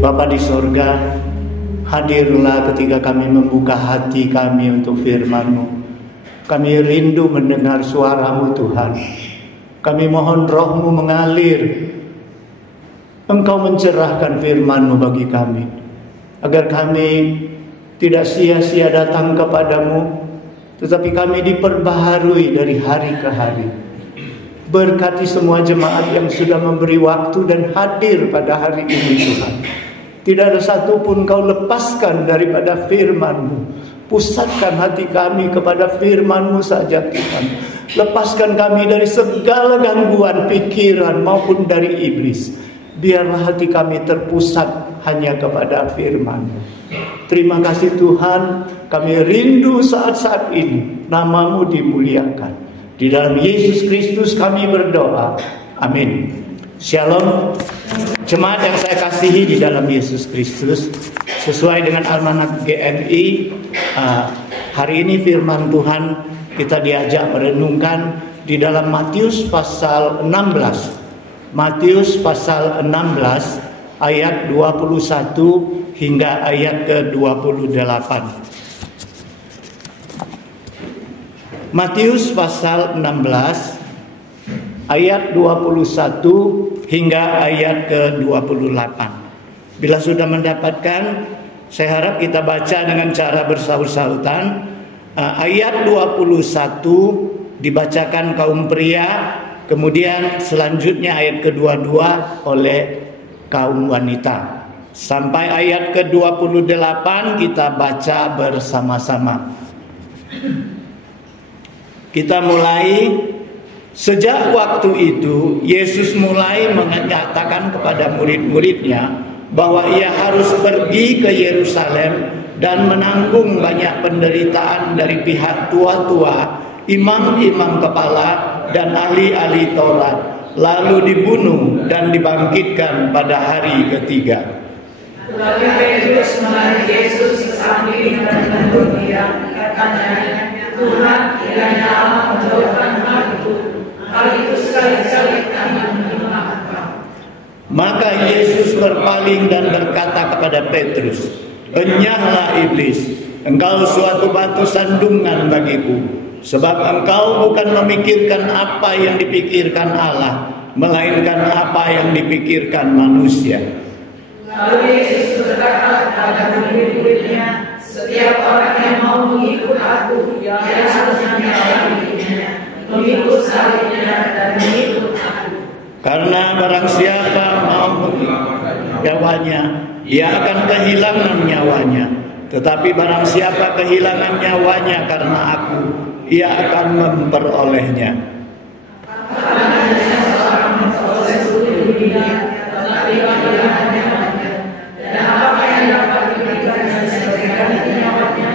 Bapa di sorga, hadirlah ketika kami membuka hati kami untuk firman-Mu. Kami rindu mendengar suara-Mu Tuhan. Kami mohon Roh-Mu mengalir. Engkau mencerahkan firman-Mu bagi kami, agar kami tidak sia-sia datang kepadamu, tetapi kami diperbaharui dari hari ke hari. Berkati semua jemaat yang sudah memberi waktu dan hadir pada hari ini Tuhan. Tidak ada satupun Kau lepaskan daripada firman-Mu. Pusatkan hati kami kepada firman-Mu saja Tuhan. Lepaskan kami dari segala gangguan pikiran maupun dari iblis. Biarlah hati kami terpusat hanya kepada firman-Mu. Terima kasih Tuhan, kami rindu saat-saat ini nama-Mu dimuliakan. Di dalam Yesus Kristus kami berdoa. Amin. Shalom. Jemaat yang saya kasihi di dalam Yesus Kristus, sesuai dengan almanak GMI, hari ini firman Tuhan kita diajak merenungkan di dalam Matius pasal 16. Matius pasal 16 ayat 21 hingga ayat ke-28. Matius pasal 16 ayat 21 hingga ayat ke-28. Bila sudah mendapatkan, saya harap kita baca dengan cara bersaut-sautan. Ayat 21 dibacakan kaum pria, kemudian selanjutnya ayat ke-22 oleh kaum wanita. Sampai ayat ke-28 kita baca bersama-sama. Kita mulai. Sejak waktu itu Yesus mulai menyatakan kepada murid-muridnya bahwa ia harus pergi ke Yerusalem dan menanggung banyak penderitaan dari pihak tua-tua, imam-imam kepala dan ahli-ahli Taurat, lalu dibunuh dan dibangkitkan pada hari ketiga. Tetapi Petrus menarik Yesus ke samping dan menegur dia, katanya, Tuhan, kiranya Allah menjauhkan hal itu. Hal itu sekali-kali kami menerima Engkau. Maka Yesus berpaling dan berkata kepada Petrus, "Enyahlah iblis, engkau suatu batu sandungan bagiku, sebab engkau bukan memikirkan apa yang dipikirkan Allah, melainkan apa yang dipikirkan manusia." Lalu Yesus berkata kepada murid-muridnya, "Setiap orang yang mau mengikut Aku, dia harus menyangkal dirinya, mengikut salibnya dan mengikut Aku. Karena barang siapa mau nyawanya, ia akan kehilangan nyawanya. Tetapi barang siapa kehilangan nyawanya karena Aku, ia akan memperolehnya." Karena hanya seorang memperoleh seluruh dunia, tetapi kehilangan nyawanya, dan apa yang dapat diberikannya sebagai ganti nyawanya?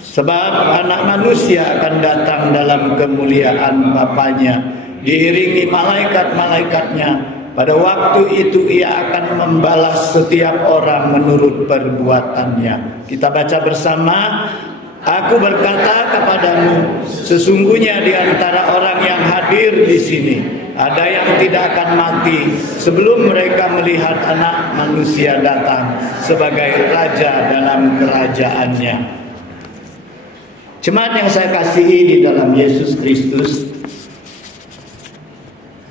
Sebab anak manusia akan datang dalam kemuliaan Bapanya, diiringi malaikat-malaikatnya. Pada waktu itu ia akan membalas setiap orang menurut perbuatannya. Kita baca bersama. Aku berkata kepadamu, sesungguhnya di antara orang yang hadir di sini ada yang tidak akan mati sebelum mereka melihat anak manusia datang sebagai raja dalam kerajaannya. Jemaat yang saya kasihi di dalam Yesus Kristus,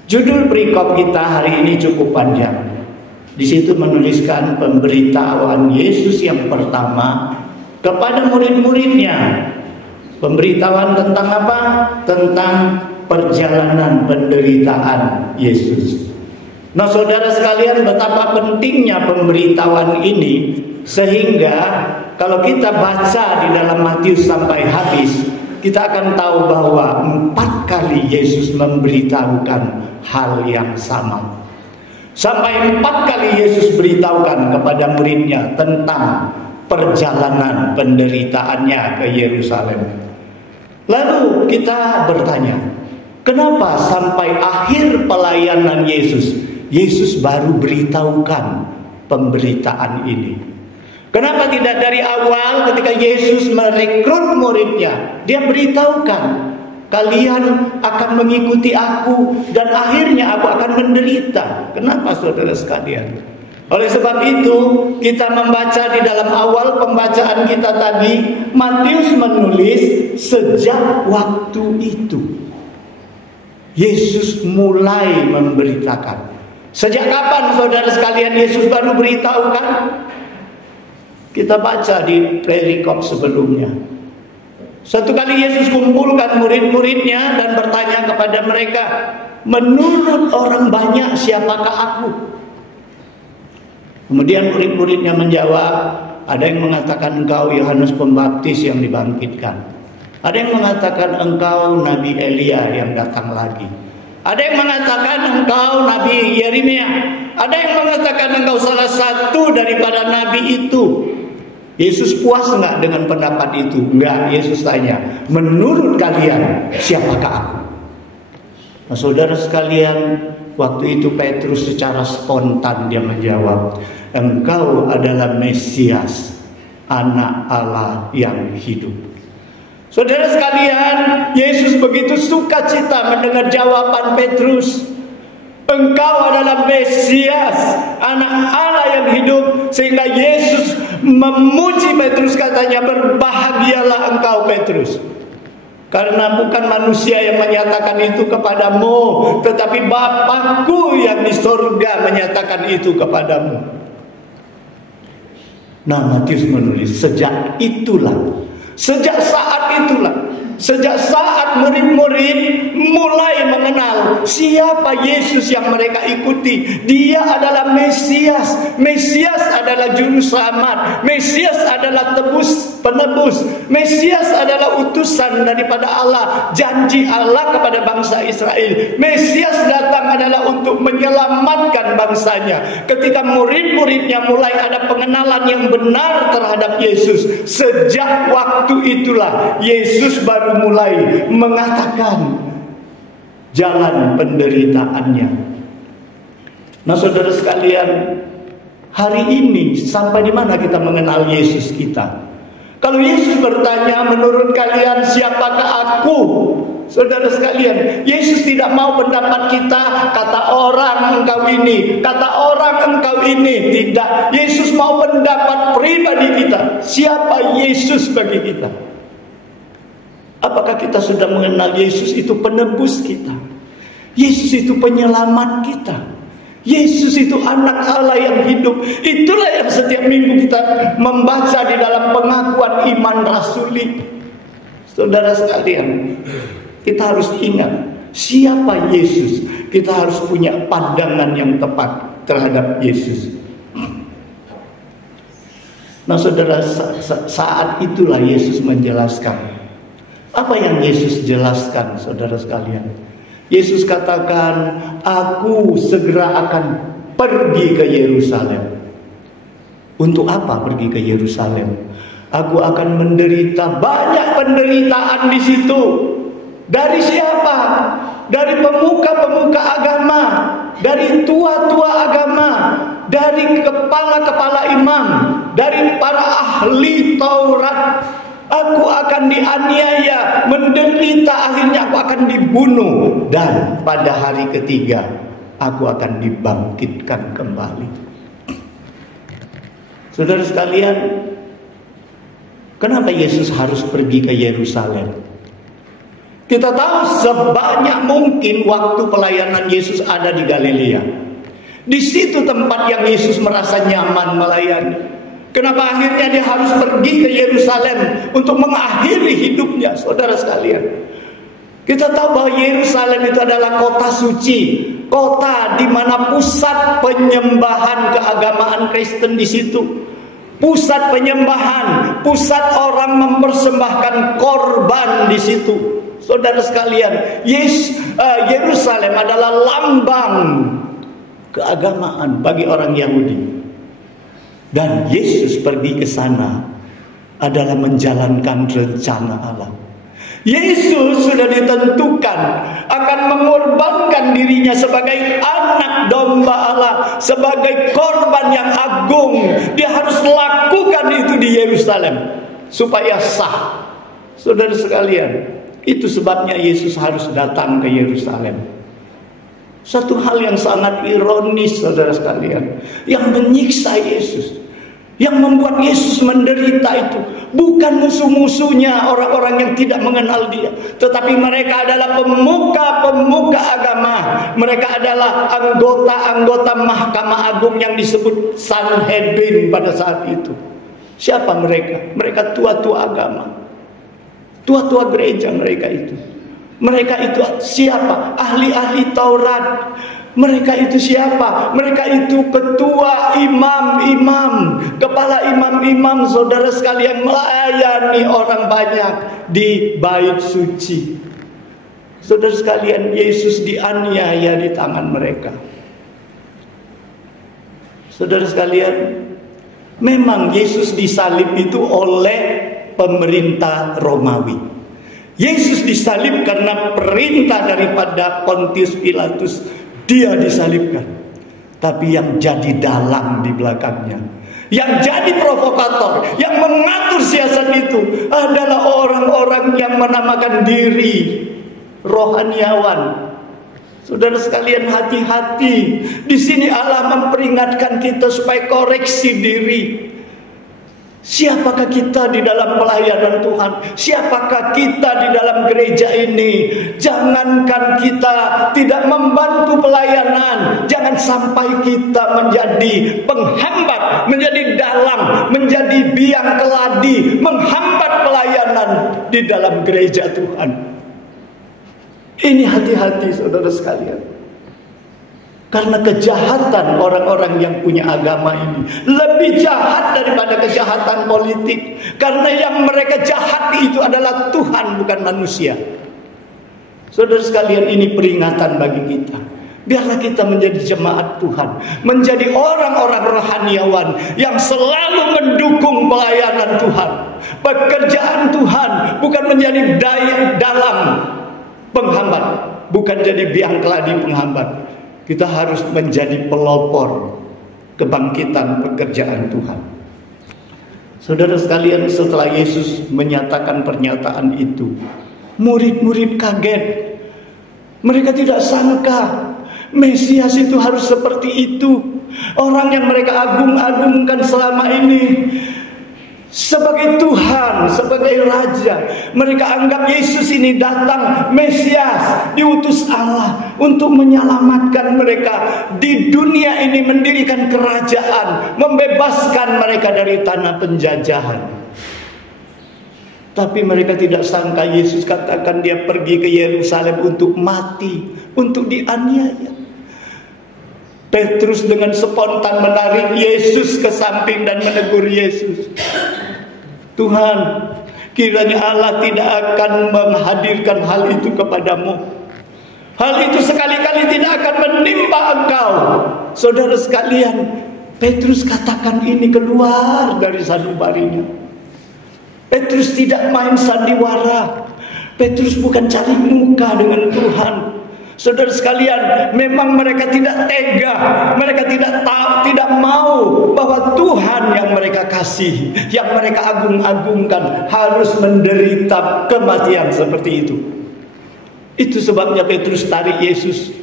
judul perikop kita hari ini cukup panjang. Di situ menuliskan pemberitahuan Yesus yang pertama kepada murid-muridnya. Pemberitahuan tentang apa? Tentang perjalanan penderitaan Yesus. Nah, saudara sekalian, betapa pentingnya pemberitahuan ini, sehingga kalau kita baca di dalam Matius sampai habis, kita akan tahu bahwa 4 kali Yesus memberitahukan hal yang sama. Sampai 4 kali Yesus beritahukan kepada muridnya tentang perjalanan penderitaannya ke Yerusalem. Lalu kita bertanya, kenapa sampai akhir pelayanan Yesus baru beritahukan pemberitaan ini? Kenapa tidak dari awal ketika Yesus merekrut muridnya, dia beritahukan, kalian akan mengikuti Aku dan akhirnya Aku akan menderita. Kenapa saudara sekalian? Oleh sebab itu, kita membaca di dalam awal pembacaan kita tadi, Matius menulis sejak waktu itu Yesus mulai memberitakan. Sejak kapan saudara sekalian Yesus baru beritahukan? Kita baca di perikop sebelumnya. Suatu kali Yesus kumpulkan murid-muridnya dan bertanya kepada mereka, menurut orang banyak siapakah aku? Kemudian murid-muridnya menjawab, ada yang mengatakan engkau Yohanes Pembaptis yang dibangkitkan. Ada yang mengatakan engkau Nabi Elia yang datang lagi. Ada yang mengatakan engkau Nabi Yeremia. Ada yang mengatakan engkau salah satu daripada nabi itu. Yesus puas enggak dengan pendapat itu? Enggak. Yesus tanya, menurut kalian siapakah aku? Nah, saudara sekalian, waktu itu Petrus secara spontan dia menjawab, engkau adalah Mesias, anak Allah yang hidup. Saudara sekalian, Yesus begitu sukacita mendengar jawaban Petrus. Engkau adalah Mesias, anak Allah yang hidup. Sehingga Yesus memuji Petrus, katanya, berbahagialah engkau Petrus, karena bukan manusia yang menyatakan itu kepadamu, tetapi Bapa-Ku yang di surga menyatakan itu kepadamu. Nah, Matius menulis sejak itulah, sejak saat itulah, sejak saat murid-murid mulai mengenal siapa Yesus yang mereka ikuti. Dia adalah Mesias. Mesias adalah juru selamat. Mesias adalah penebus. Mesias adalah utusan daripada Allah, janji Allah kepada bangsa Israel. Mesias datang adalah untuk menyelamatkan bangsanya. Ketika murid-muridnya mulai ada pengenalan yang benar terhadap Yesus, sejak waktu itulah Yesus baru mulai mengatakan jalan penderitaannya. Nah, saudara sekalian, hari ini sampai di mana kita mengenal Yesus kita? Kalau Yesus bertanya, menurut kalian siapakah aku? Saudara sekalian, Yesus tidak mau pendapat kita, kata orang engkau ini, kata orang engkau ini. Tidak, Yesus mau pendapat pribadi kita. Siapa Yesus bagi kita? Apakah kita sudah mengenal Yesus itu penebus kita? Yesus itu penyelamat kita. Yesus itu anak Allah yang hidup. Itulah yang setiap minggu kita membaca di dalam pengakuan iman rasuli. Saudara sekalian, kita harus ingat siapa Yesus. Kita harus punya pandangan yang tepat terhadap Yesus. Nah, saudara, saat itulah Yesus menjelaskan. Apa yang Yesus jelaskan, saudara sekalian? Yesus katakan, aku segera akan pergi ke Yerusalem. Untuk apa pergi ke Yerusalem? Aku akan menderita banyak penderitaan di situ. Dari siapa? Dari pemuka-pemuka agama, dari tua-tua agama, dari kepala-kepala imam, dari para ahli Taurat. Aku akan dianiaya, menderita, akhirnya aku akan dibunuh, dan pada hari ketiga aku akan dibangkitkan kembali. Saudara sekalian, kenapa Yesus harus pergi ke Yerusalem? Kita tahu sebanyak mungkin waktu pelayanan Yesus ada di Galilea. Di situ tempat yang Yesus merasa nyaman melayani. Kenapa akhirnya dia harus pergi ke Yerusalem untuk mengakhiri hidupnya, saudara sekalian? Kita tahu bahwa Yerusalem itu adalah kota suci, kota di mana pusat penyembahan keagamaan Kristen di situ. Pusat penyembahan, pusat orang mempersembahkan korban di situ. Saudara sekalian, Yerusalem adalah lambang keagamaan bagi orang Yahudi. Dan Yesus pergi ke sana adalah menjalankan rencana Allah. Yesus sudah ditentukan akan mengorbankan dirinya sebagai anak domba Allah, sebagai korban yang agung. Dia harus lakukan itu di Yerusalem supaya sah. Saudara sekalian, itu sebabnya Yesus harus datang ke Yerusalem. Satu hal yang sangat ironis, saudara sekalian, yang menyiksa Yesus, yang membuat Yesus menderita itu bukan musuh-musuhnya orang-orang yang tidak mengenal Dia, tetapi mereka adalah pemuka-pemuka agama. Mereka adalah anggota-anggota Mahkamah Agung yang disebut Sanhedrin pada saat itu. Siapa mereka? Mereka tua-tua agama, tua-tua gereja mereka itu. Mereka itu siapa? Ahli-ahli Taurat. Mereka itu siapa? Mereka itu ketua imam-imam, kepala imam-imam, saudara sekalian, melayani orang banyak di bait suci. Saudara sekalian, Yesus dianiaya di tangan mereka. Saudara sekalian, memang Yesus disalib itu oleh pemerintah Romawi. Yesus disalib karena perintah daripada Pontius Pilatus. Dia disalibkan. Tapi yang jadi dalang di belakangnya, yang jadi provokator, yang mengatur siasat itu adalah orang-orang yang menamakan diri rohaniawan. Saudara sekalian, hati-hati. Di sini Allah memperingatkan kita supaya koreksi diri. Siapakah kita di dalam pelayanan Tuhan? Siapakah kita di dalam gereja ini? Jangankan kita tidak membantu pelayanan, jangan sampai kita menjadi penghambat, menjadi dalang, menjadi biang keladi, menghambat pelayanan di dalam gereja Tuhan. Ini hati-hati, saudara sekalian. Karena kejahatan orang-orang yang punya agama ini lebih jahat daripada kejahatan politik. Karena yang mereka jahati itu adalah Tuhan, bukan manusia. Saudara sekalian, ini peringatan bagi kita. Biarlah kita menjadi jemaat Tuhan, menjadi orang-orang rohaniawan yang selalu mendukung pelayanan Tuhan, pekerjaan Tuhan, bukan menjadi dalang penghambat, bukan jadi biang keladi penghambat. Kita harus menjadi pelopor kebangkitan pekerjaan Tuhan. Saudara sekalian, setelah Yesus menyatakan pernyataan itu, murid-murid kaget. Mereka tidak sangka Mesias itu harus seperti itu. Orang yang mereka agung-agungkan selama ini sebagai Tuhan, sebagai Raja. Mereka anggap Yesus ini datang, Mesias, diutus Allah untuk menyelamatkan mereka di dunia ini, mendirikan kerajaan, membebaskan mereka dari tanah penjajahan. Tapi mereka tidak sangka Yesus katakan dia pergi ke Yerusalem untuk mati, untuk dianiaya. Petrus dengan spontan menarik Yesus ke samping dan menegur Yesus. Tuhan, kiranya Allah tidak akan menghadirkan hal itu kepadamu. Hal itu sekali-kali tidak akan menimpa engkau. Saudara sekalian, Petrus katakan ini keluar dari sanubarinya. Petrus tidak main sandiwara. Petrus bukan cari muka dengan Tuhan. Saudara sekalian, memang mereka tidak tega, mereka tidak mau bahwa Tuhan yang mereka kasih, yang mereka agung-agungkan harus menderita kematian seperti itu. Itu sebabnya Petrus tarik Yesus.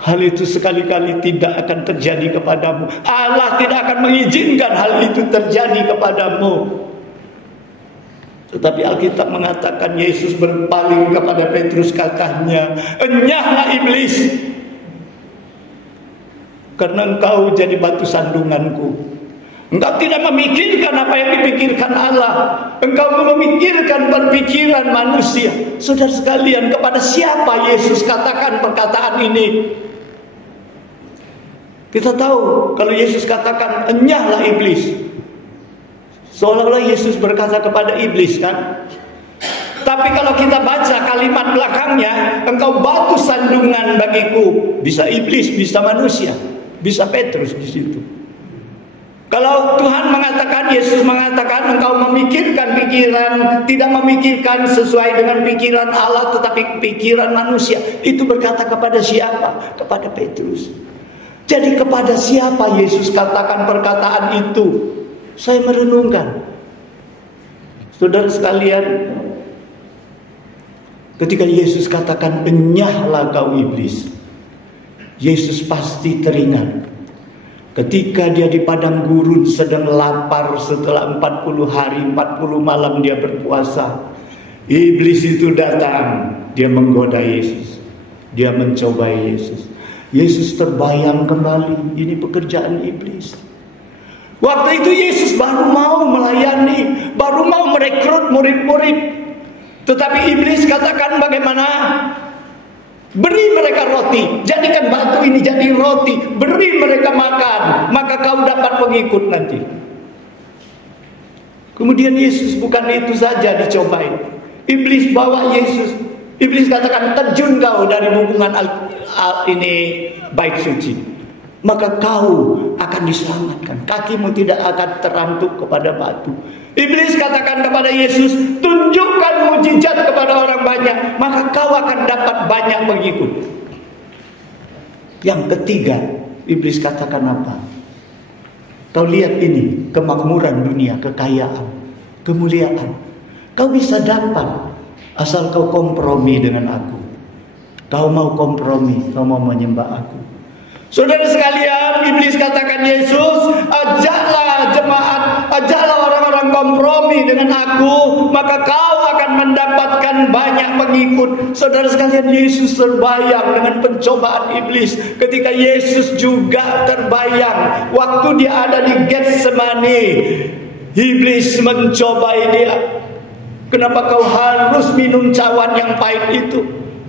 Hal itu sekali-kali tidak akan terjadi kepadamu. Allah tidak akan mengizinkan hal itu terjadi kepadamu. Tetapi Alkitab mengatakan Yesus berpaling kepada Petrus, katanya, "Enyahlah iblis, karena engkau jadi batu sandunganku. Engkau tidak memikirkan apa yang dipikirkan Allah. Engkau memikirkan berpikiran manusia." Saudara sekalian, kepada siapa Yesus katakan perkataan ini? Kita tahu kalau Yesus katakan enyahlah iblis, seolah-olah Yesus berkata kepada iblis, kan? Tapi kalau kita baca kalimat belakangnya, engkau batu sandungan bagiku. Bisa iblis, bisa manusia, bisa Petrus di situ. Kalau Tuhan mengatakan, Yesus mengatakan engkau memikirkan pikiran, tidak memikirkan sesuai dengan pikiran Allah, tetapi pikiran manusia. Itu berkata kepada siapa? Kepada Petrus. Jadi kepada siapa Yesus katakan perkataan itu? Saya merenungkan. Saudara sekalian, ketika Yesus katakan enyahlah kau iblis, Yesus pasti teringat ketika dia di padang gurun sedang lapar setelah 40 hari 40 malam dia berpuasa. Iblis itu datang, dia menggoda Yesus, dia mencobai Yesus. Yesus terbayang kembali, ini pekerjaan iblis. Waktu itu Yesus baru mau melayani, baru mau merekrut murid-murid. Tetapi iblis katakan bagaimana? Beri mereka roti, jadikan batu ini jadi roti, beri mereka makan, maka kau dapat pengikut nanti. Kemudian Yesus bukan itu saja dicobai. Iblis bawa Yesus. Iblis katakan, terjun kau dari hubungan ini bait suci, maka kau akan diselamatkan. Kakimu tidak akan terantuk kepada batu. Iblis katakan kepada Yesus, tunjukkan mujizat kepada orang banyak, maka kau akan dapat banyak pengikut. Yang ketiga, iblis katakan apa? Kau lihat ini, kemakmuran dunia, kekayaan, kemuliaan. Kau bisa dapat asal kau kompromi dengan aku. Kau mau kompromi, kau mau menyembah aku. Saudara sekalian, iblis katakan Yesus, ajaklah jemaat, ajaklah orang-orang kompromi dengan aku, maka kau akan mendapatkan banyak pengikut. Saudara sekalian, Yesus terbayang dengan pencobaan iblis. Ketika Yesus juga terbayang waktu dia ada di Getsemani, iblis mencobai dia. Kenapa kau harus minum cawan yang pahit itu?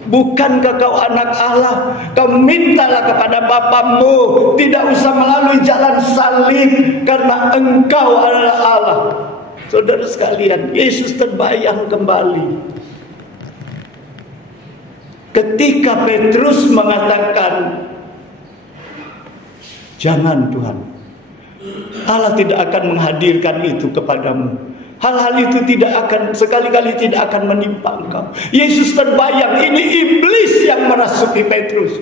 Bukankah kau anak Allah? Kau mintalah kepada Bapamu, tidak usah melalui jalan salib, karena engkau adalah Allah. Saudara sekalian, Yesus terbayang kembali ketika Petrus mengatakan, jangan Tuhan, Allah tidak akan menghadirkan itu kepadamu. Hal-hal itu tidak akan, sekali-kali tidak akan menimpa engkau. Yesus terbayang, ini iblis yang merasuki Petrus.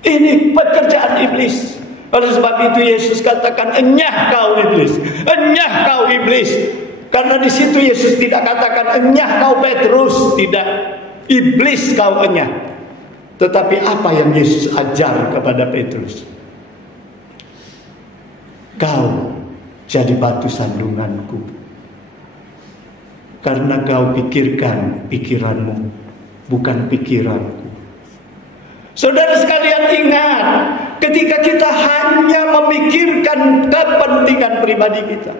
Ini pekerjaan iblis. Oleh sebab itu Yesus katakan, enyah kau iblis, enyah kau iblis. Karena di situ Yesus tidak katakan, enyah kau Petrus, tidak. Iblis kau enyah. Tetapi apa yang Yesus ajar kepada Petrus? Kau jadi batu sandunganku, karena kau pikirkan pikiranmu, bukan pikiranku. Saudara sekalian ingat, ketika kita hanya memikirkan kepentingan pribadi kita,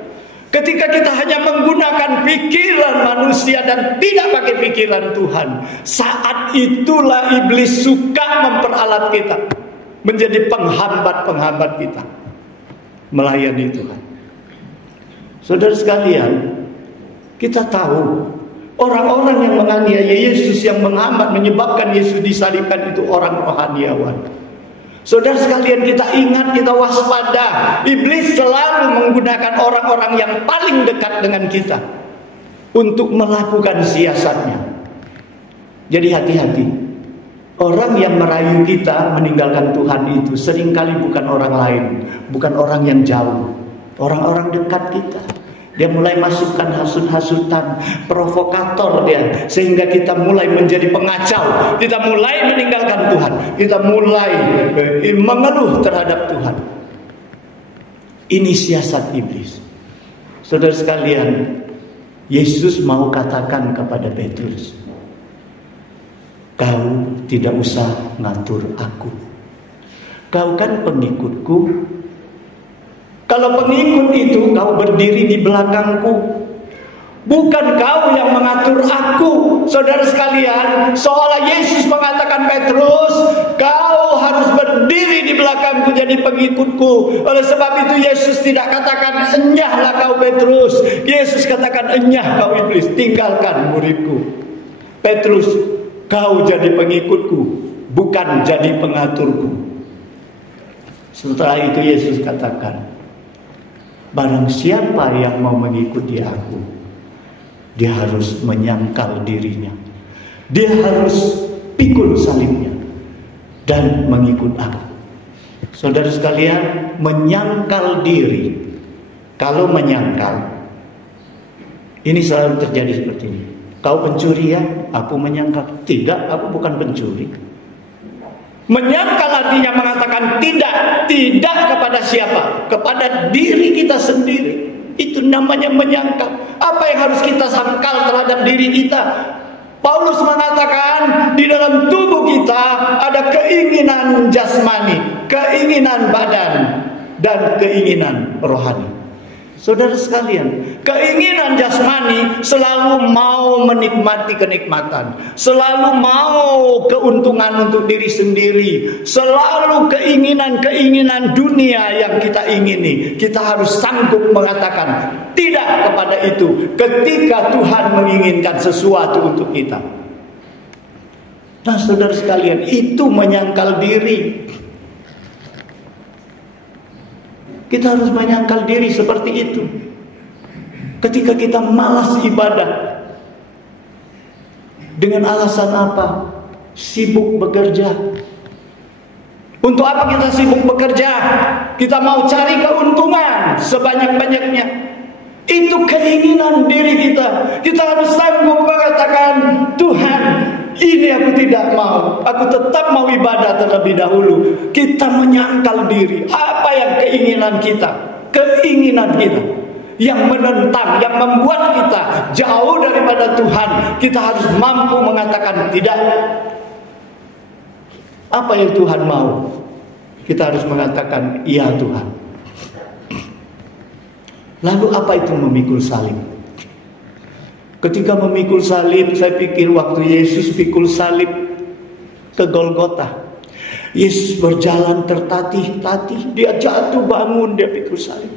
ketika kita hanya menggunakan pikiran manusia dan tidak pakai pikiran Tuhan, saat itulah iblis suka memperalat kita menjadi penghambat-penghambat kita melayani Tuhan. Saudara sekalian, kita tahu orang-orang yang menganiaya Yesus, yang menghambat, menyebabkan Yesus disalibkan itu orang rohaniawan. Saudara sekalian, kita ingat, kita waspada. Iblis selalu menggunakan orang-orang yang paling dekat dengan kita untuk melakukan siasatnya. Jadi hati-hati. Orang yang merayu kita meninggalkan Tuhan itu seringkali bukan orang lain, bukan orang yang jauh, orang-orang dekat kita. Dia mulai masukkan hasut-hasutan, provokator dia, sehingga kita mulai menjadi pengacau, kita mulai meninggalkan Tuhan, kita mulai mengeluh terhadap Tuhan. Ini siasat iblis. Saudara sekalian, Yesus mau katakan kepada Petrus, kau tidak usah ngatur aku. Kau kan pengikutku. Kalau pengikut itu, kau berdiri di belakangku, bukan kau yang mengatur aku. Saudara sekalian, seolah Yesus mengatakan, Petrus, kau harus berdiri di belakangku jadi pengikutku. Oleh sebab itu Yesus tidak katakan, enyahlah kau Petrus. Yesus katakan, enyah kau iblis, tinggalkan muridku. Petrus, kau jadi pengikutku, bukan jadi pengaturku. Setelah itu Yesus katakan, barang siapa yang mau mengikuti aku, dia harus menyangkal dirinya. Dia harus pikul salibnya dan mengikut aku. Saudara sekalian, menyangkal diri. Kalau menyangkal, ini selalu terjadi seperti ini. Kau pencuri ya? Aku menyangkal. Tidak, aku bukan pencuri. Menyangkal artinya mengatakan tidak kepada siapa? Kepada diri kita sendiri. Itu namanya menyangkal. Apa yang harus kita sangkal terhadap diri kita? Paulus mengatakan di dalam tubuh kita ada keinginan jasmani, keinginan badan, dan keinginan rohani. Saudara sekalian, keinginan jasmani selalu mau menikmati kenikmatan, selalu mau keuntungan untuk diri sendiri, selalu keinginan-keinginan dunia yang kita ingini. Kita harus sanggup mengatakan tidak kepada itu ketika Tuhan menginginkan sesuatu untuk kita. Nah, saudara sekalian, itu menyangkal diri. Kita harus menyangkal diri seperti itu. Ketika kita malas ibadah, dengan alasan apa? Sibuk bekerja. Untuk apa kita sibuk bekerja? Kita mau cari keuntungan sebanyak-banyaknya. Itu keinginan diri kita. Kita harus sanggup mengatakan, Tuhan, ini aku tidak mau. Aku tetap mau ibadah terlebih dahulu. Kita menyangkal diri. Apa yang keinginan kita? Keinginan kita yang menentang, yang membuat kita jauh daripada Tuhan. Kita harus mampu mengatakan tidak. Apa yang Tuhan mau? Kita harus mengatakan iya Tuhan. Lalu apa itu memikul salib? Ketika memikul salib, saya pikir waktu Yesus pikul salib ke Golgota, Yesus berjalan tertatih-tatih, dia jatuh bangun, dia pikul salib.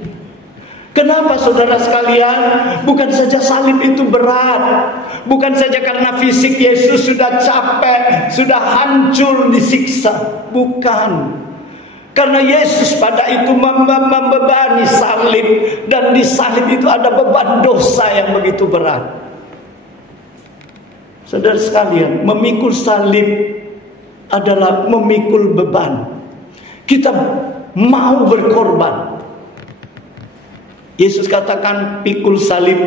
Kenapa saudara sekalian? Bukan saja salib itu berat, bukan saja karena fisik Yesus sudah capek, sudah hancur disiksa, bukan. Karena Yesus pada itu membebani salib, dan di salib itu ada beban dosa yang begitu berat. Saudara sekalian, memikul salib adalah memikul beban. Kita mau berkorban. Yesus katakan pikul salib.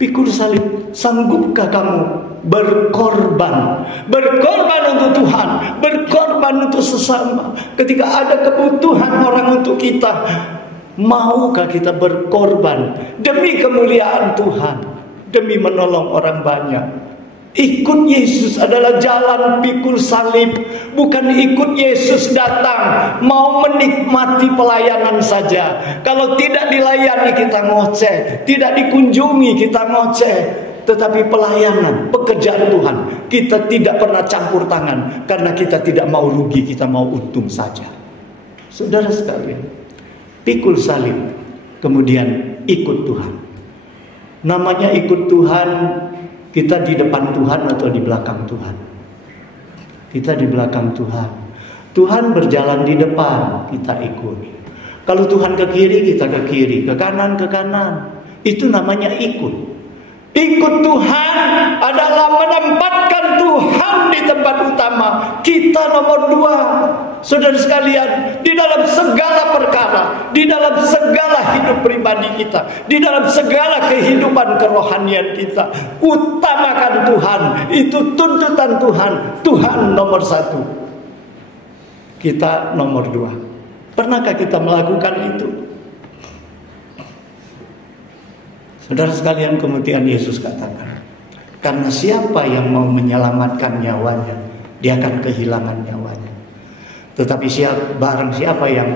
Pikul salib, sanggupkah kamu berkorban? Berkorban untuk Tuhan, berkorban untuk sesama. Ketika ada kebutuhan orang untuk kita, maukah kita berkorban demi kemuliaan Tuhan, demi menolong orang banyak? Ikut Yesus adalah jalan pikul salib. Bukan ikut Yesus datang mau menikmati pelayanan saja. Kalau tidak dilayani kita ngoceh, tidak dikunjungi kita ngoceh. Tetapi pelayanan, pekerjaan Tuhan, kita tidak pernah campur tangan. Karena kita tidak mau rugi, kita mau untung saja. Saudara sekalian, pikul salib, kemudian ikut Tuhan. Namanya ikut Tuhan. Kita di depan Tuhan atau di belakang Tuhan? Kita di belakang Tuhan. Tuhan berjalan di depan, kita ikuti. Kalau Tuhan ke kiri, kita ke kiri. Ke kanan, ke kanan. Itu namanya ikut. Ikut Tuhan adalah menempatkan Tuhan di tempat utama. Kita nomor 2. Saudara sekalian, di dalam segala perkara, di dalam segala hidup pribadi kita, di dalam segala kehidupan kerohanian kita, utamakan Tuhan. Itu tuntutan Tuhan. Tuhan nomor 1, kita nomor 2. Pernahkah kita melakukan itu? Saudara sekalian, kemudian Yesus katakan, karena siapa yang mau menyelamatkan nyawanya, dia akan kehilangan nyawanya. Tetapi barang siapa yang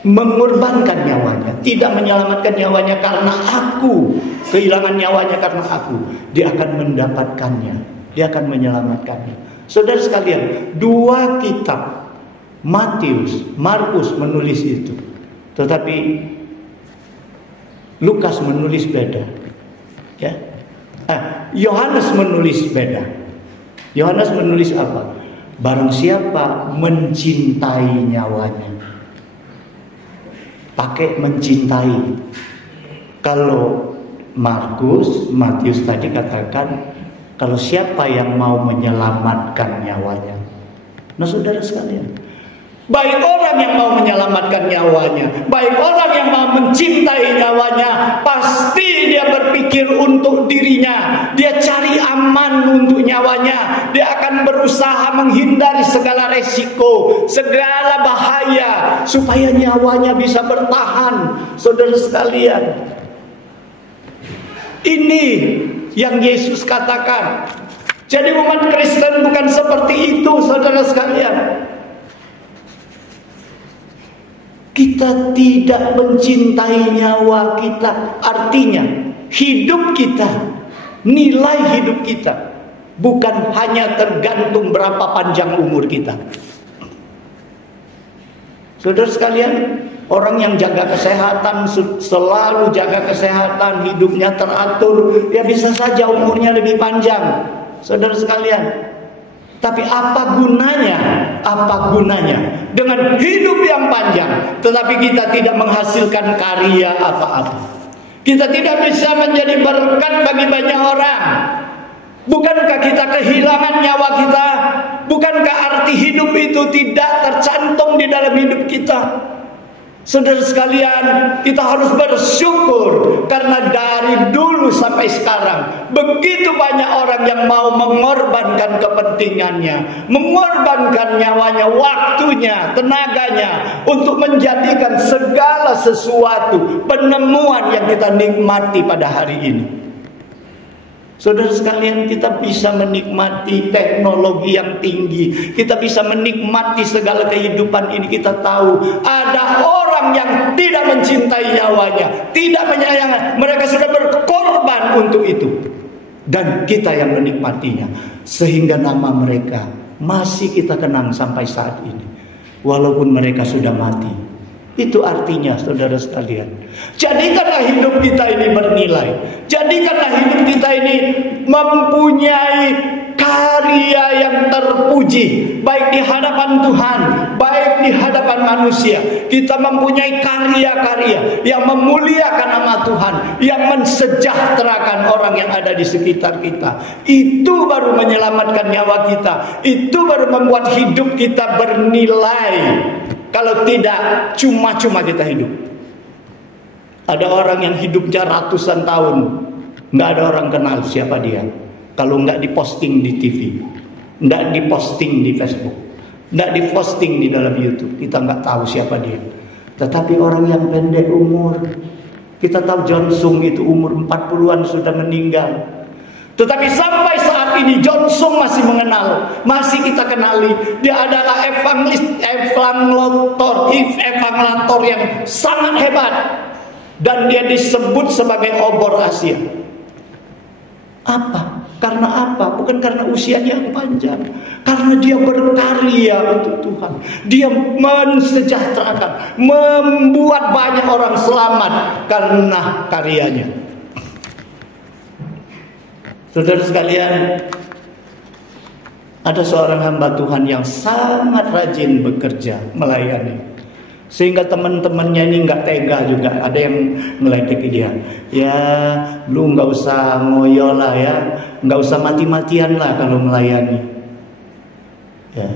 mengorbankan nyawanya, tidak menyelamatkan nyawanya karena aku, kehilangan nyawanya karena aku, dia akan mendapatkannya, dia akan menyelamatkannya. Saudara sekalian, 2 kitab, Matius, Markus menulis itu, tetapi Lukas menulis beda, ya. Yohanes menulis beda. Yohanes menulis apa? Barang siapa mencintai nyawanya, pakai mencintai. Kalau Matius tadi katakan, kalau siapa yang mau menyelamatkan nyawanya. Nah saudara sekalian, baik orang yang mau menyelamatkan nyawanya, baik orang yang mau mencintai nyawanya, pasti dia berpikir untuk dirinya. Dia cari aman untuk nyawanya. dia akan berusaha menghindari segala resiko, segala bahaya, supaya nyawanya bisa bertahan. Saudara sekalian, ini yang Yesus katakan. Jadi umat Kristen bukan seperti itu, saudara sekalian. Kita tidak mencintai nyawa kita. Artinya hidup kita, nilai hidup kita bukan hanya tergantung berapa panjang umur kita. Saudara sekalian, orang yang jaga kesehatan, selalu jaga kesehatan, hidupnya teratur, ya bisa saja umurnya lebih panjang. Saudara sekalian, tapi apa gunanya? Apa gunanya dengan hidup yang panjang, tetapi kita tidak menghasilkan karya apa-apa? Kita tidak bisa menjadi berkat bagi banyak orang. Bukankah kita kehilangan nyawa kita? Bukankah arti hidup itu tidak tercantum di dalam hidup kita? Saudara sekalian, kita harus bersyukur karena dari dulu sampai sekarang begitu banyak orang yang mau mengorbankan kepentingannya, mengorbankan nyawanya, waktunya, tenaganya untuk menjadikan segala sesuatu penemuan yang kita nikmati pada hari ini. Saudara sekalian, kita bisa menikmati teknologi yang tinggi, kita bisa menikmati segala kehidupan ini. Kita tahu ada orang yang tidak mencintai nyawanya, tidak menyayangi, mereka sudah berkorban untuk itu, dan kita yang menikmatinya, sehingga nama mereka masih kita kenang sampai saat ini, walaupun mereka sudah mati. Itu artinya, saudara sekalian, jadikanlah hidup kita ini bernilai. Jadikanlah hidup kita ini mempunyai karya yang terpuji, baik di hadapan Tuhan, baik di hadapan manusia. Kita mempunyai karya-karya yang memuliakan nama Tuhan, yang mensejahterakan orang yang ada di sekitar kita. Itu baru menyelamatkan nyawa kita. Itu baru membuat hidup kita bernilai. Kalau tidak, cuma-cuma kita hidup. Ada orang yang hidupnya ratusan tahun, nggak ada orang kenal siapa dia. Kalau nggak diposting di TV, nggak diposting di Facebook, nggak diposting di dalam YouTube, kita nggak tahu siapa dia. Tetapi orang yang pendek umur, kita tahu John Sung itu umur 40-an sudah meninggal. Tetapi sampai saat ini John Sung masih mengenal, masih kita kenali. Dia adalah evangelator yang sangat hebat, dan dia disebut sebagai obor Asia. Apa? Karena apa? Bukan karena usianya yang panjang, karena dia berkarya untuk Tuhan. Dia mensejahterakan, membuat banyak orang selamat karena karyanya. Saudara sekalian, ada seorang hamba Tuhan yang sangat rajin bekerja, melayani, sehingga teman-temannya ini nggak tega juga. Ada yang meledeki dia, ya lu nggak usah ngoyo lah ya, nggak usah mati-matian lah kalau melayani, ya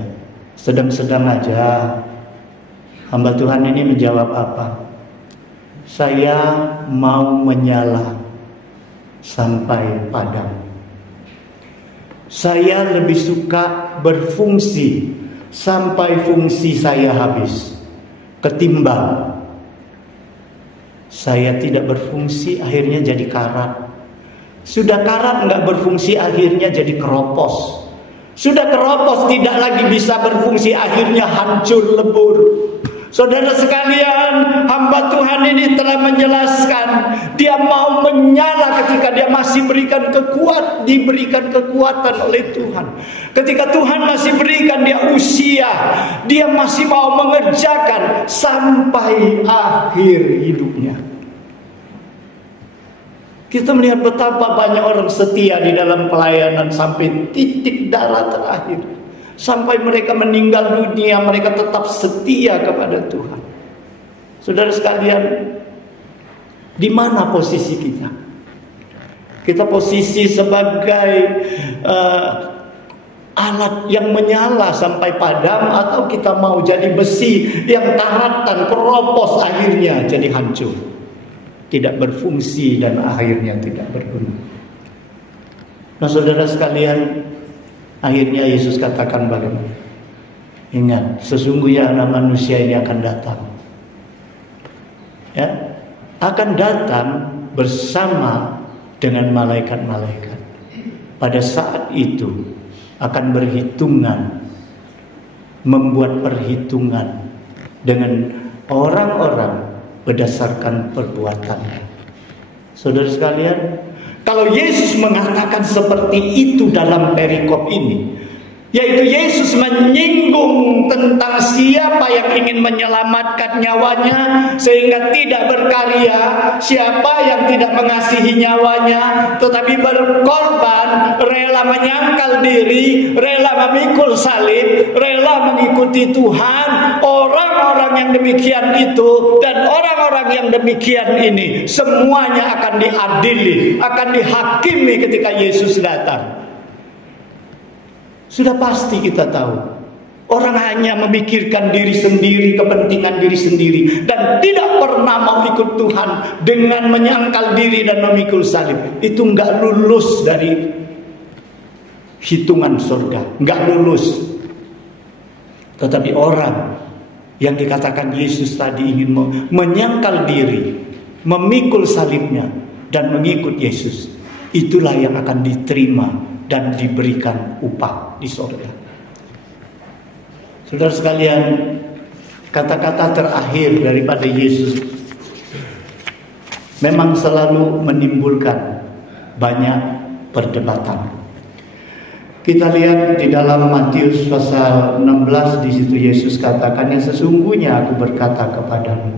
sedang-sedang aja. Hamba Tuhan ini menjawab apa? Saya mau menyala sampai padam. Saya lebih suka berfungsi sampai fungsi saya habis, ketimbang saya tidak berfungsi akhirnya jadi karat. Sudah karat nggak berfungsi akhirnya jadi keropos. Sudah keropos tidak lagi bisa berfungsi akhirnya hancur lebur. Saudara sekalian, hamba Tuhan ini telah menjelaskan dia mau menyala ketika dia masih diberikan kekuatan oleh Tuhan. Ketika Tuhan masih berikan dia usia, dia masih mau mengerjakan sampai akhir hidupnya. Kita melihat betapa banyak orang setia di dalam pelayanan sampai titik darah terakhir. Sampai mereka meninggal dunia, mereka tetap setia kepada Tuhan. Saudara sekalian, di mana posisi kita? Kita posisi sebagai alat yang menyala sampai padam, atau kita mau jadi besi yang karatan, keropos, akhirnya jadi hancur, tidak berfungsi dan akhirnya tidak berguna. Nah, saudara sekalian, Akhirnya Yesus katakan bagaimana? Ingat, sesungguhnya Anak Manusia ini akan datang. Ya, akan datang bersama dengan malaikat-malaikat. Pada saat itu akan berhitungan, membuat perhitungan dengan orang-orang berdasarkan perbuatannya. Saudara sekalian, kalau Yesus mengatakan seperti itu dalam perikop ini, yaitu Yesus menyinggung tentang siapa yang ingin menyelamatkan nyawanya sehingga tidak berkarya, siapa yang tidak mengasihi nyawanya tetapi berkorban, rela menyangkal diri, rela memikul salib, rela mengikuti Tuhan. Orang-orang yang demikian itu dan orang-orang yang demikian ini semuanya akan diadili, akan dihakimi ketika Yesus datang. Sudah pasti kita tahu, orang hanya memikirkan diri sendiri, kepentingan diri sendiri, dan tidak pernah mau ikut Tuhan dengan menyangkal diri dan memikul salib. Itu nggak lulus dari hitungan surga, nggak lulus. Tetapi orang yang dikatakan Yesus tadi ingin menyangkal diri, memikul salibnya, dan mengikut Yesus, itulah yang akan diterima dan diberikan upah di surga. Saudara sekalian, kata-kata terakhir daripada Yesus memang selalu menimbulkan banyak perdebatan. Kita lihat di dalam Matius pasal 16, di situ Yesus katakan, yang sesungguhnya aku berkata kepadamu,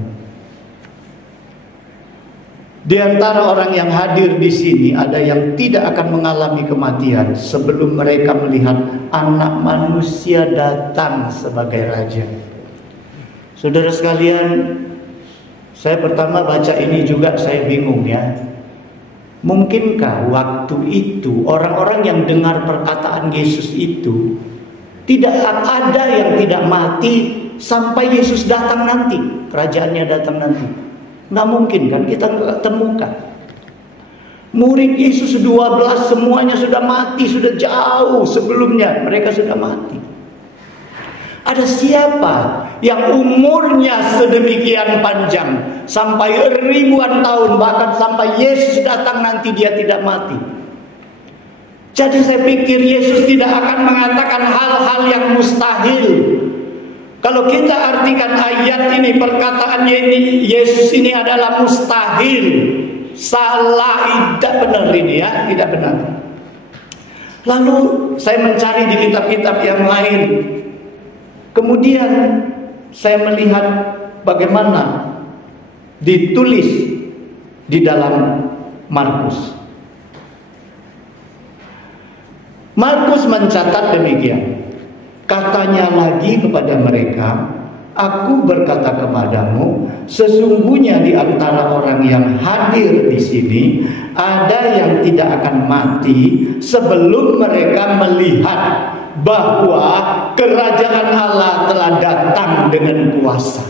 di antara orang yang hadir di sini ada yang tidak akan mengalami kematian sebelum mereka melihat Anak Manusia datang sebagai Raja. Saudara sekalian, saya pertama baca ini juga saya bingung ya. Mungkinkah waktu itu orang-orang yang dengar perkataan Yesus itu tidak ada yang tidak mati sampai Yesus datang nanti, kerajaannya datang nanti? Nggak mungkin kan, kita nggak temukan. Murid Yesus 12 semuanya sudah mati, sudah jauh sebelumnya mereka sudah mati. Ada siapa yang umurnya sedemikian panjang sampai ribuan tahun, bahkan sampai Yesus datang nanti dia tidak mati? Jadi saya pikir Yesus tidak akan mengatakan hal-hal yang mustahil. Kalau kita artikan ayat ini, perkataannya ini, Yesus ini adalah mustahil, salah, tidak benar ini ya, tidak benar. Lalu saya mencari di kitab-kitab yang lain. Kemudian saya melihat bagaimana ditulis di dalam Markus. Markus mencatat demikian. Katanya lagi kepada mereka, aku berkata kepadamu, sesungguhnya di antara orang yang hadir di sini ada yang tidak akan mati sebelum mereka melihat bahwa kerajaan Allah telah datang dengan kuasa.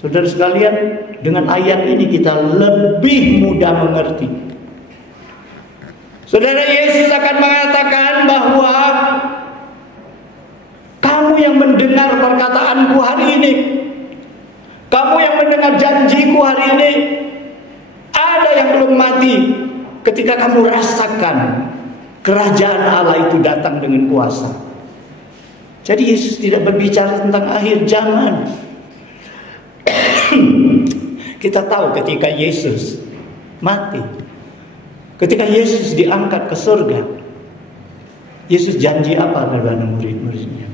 Saudara sekalian, dengan ayat ini kita lebih mudah mengerti. Saudara, Yesus akan mengatakan bahwa kamu yang mendengar perkataanku hari ini, kamu yang mendengar janjiku hari ini, ada yang belum mati ketika kamu rasakan kerajaan Allah itu datang dengan kuasa. Jadi Yesus tidak berbicara tentang akhir zaman. Kita tahu ketika Yesus mati, ketika Yesus diangkat ke surga, Yesus janji apa kepada murid-muridnya?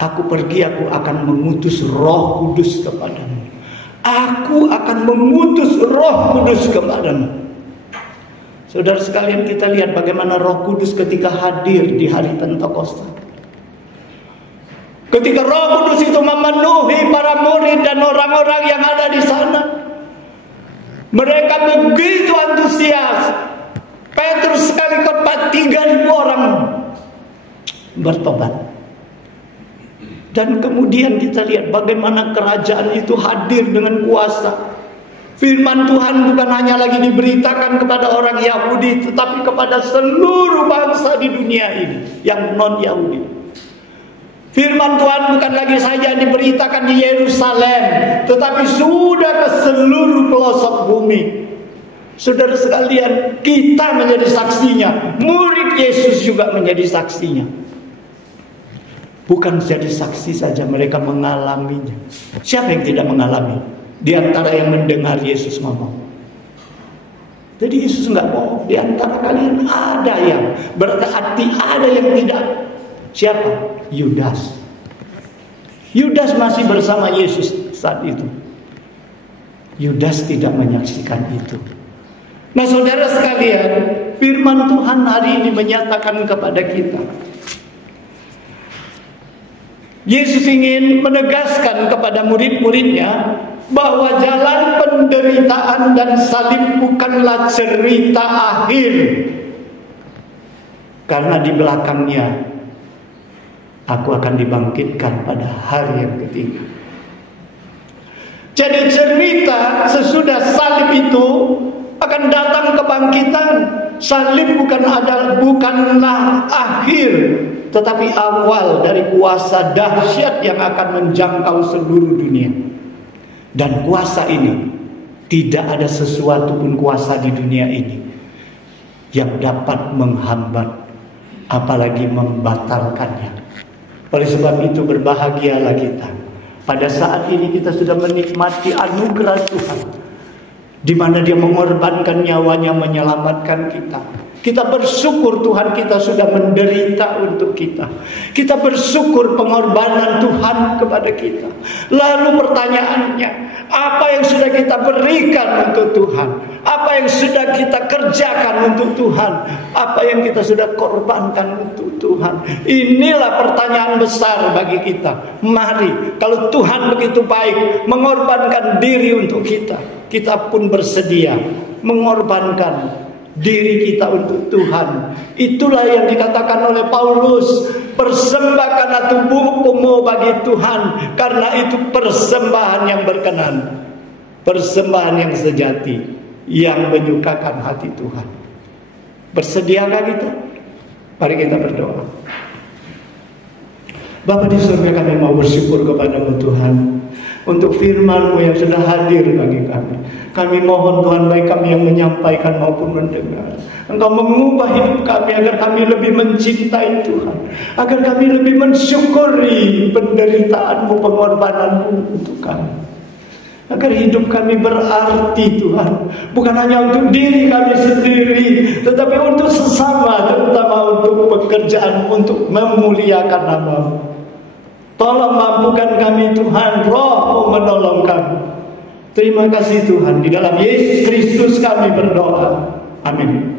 Aku pergi, aku akan mengutus Roh Kudus kepadamu. Aku akan mengutus Roh Kudus kepadamu. Saudara sekalian, kita lihat bagaimana Roh Kudus ketika hadir di hari Pentakosta. Ketika Roh Kudus itu memenuhi para murid dan orang-orang yang ada di sana, mereka begitu antusias. Petrus sekali khotbah 3.000 orang bertobat. Dan kemudian kita lihat bagaimana kerajaan itu hadir dengan kuasa. Firman Tuhan bukan hanya lagi diberitakan kepada orang Yahudi, tetapi kepada seluruh bangsa di dunia ini yang non-Yahudi. Firman Tuhan bukan lagi saja diberitakan di Yerusalem, tetapi sudah ke seluruh pelosok bumi. Saudara sekalian, kita menjadi saksinya. Murid Yesus juga menjadi saksinya. Bukan jadi saksi saja, mereka mengalaminya. Siapa yang tidak mengalami? Di antara yang mendengar Yesus ngomong. Jadi Yesus nggak bohong. Di antara kalian ada yang berarti ada yang tidak. Siapa? Yudas. Yudas masih bersama Yesus saat itu. Yudas tidak menyaksikan itu. Nah, saudara sekalian, firman Tuhan hari ini menyatakan kepada kita, Yesus ingin menegaskan kepada murid-muridnya bahwa jalan penderitaan dan salib bukanlah cerita akhir. Karena di belakangnya aku akan dibangkitkan pada hari yang ketiga. Jadi cerita sesudah salib itu akan datang kebangkitan. Salib bukanlah akhir, tetapi awal dari kuasa dahsyat yang akan menjangkau seluruh dunia. Dan kuasa ini, tidak ada sesuatu pun kuasa di dunia ini yang dapat menghambat, apalagi membatalkannya. Oleh sebab itu berbahagialah kita. Pada saat ini kita sudah menikmati anugerah Tuhan, di mana Dia mengorbankan nyawanya menyelamatkan kita. Kita bersyukur Tuhan kita sudah menderita untuk kita. Kita bersyukur pengorbanan Tuhan kepada kita. Lalu pertanyaannya, apa yang sudah kita berikan untuk Tuhan? Apa yang sudah kita kerjakan untuk Tuhan? Apa yang kita sudah korbankan untuk Tuhan? Inilah pertanyaan besar bagi kita. Mari, kalau Tuhan begitu baik mengorbankan diri untuk kita, kita pun bersedia mengorbankan diri kita untuk Tuhan. Itulah yang dikatakan oleh Paulus, persembahkanlah tubuhmu bagi Tuhan, karena itu persembahan yang berkenan, persembahan yang sejati, yang menyukakan hati Tuhan. Bersediakah kita? Mari kita berdoa. Bapa di surga, kami mau bersyukur kepadamu Tuhan, untuk firman-Mu yang sudah hadir bagi kami. Kami mohon Tuhan, baik kami yang menyampaikan maupun mendengar, Engkau mengubah hidup kami agar kami lebih mencintai Tuhan, agar kami lebih mensyukuri penderitaan-Mu, pengorbanan-Mu untuk kami, agar hidup kami berarti Tuhan, bukan hanya untuk diri kami sendiri, tetapi untuk sesama, terutama untuk pekerjaan, untuk memuliakan nama-Mu. Tolong mampukan kami Tuhan, Roh-Mu menolong kami. Terima kasih Tuhan, di dalam Yesus Kristus kami berdoa. Amin.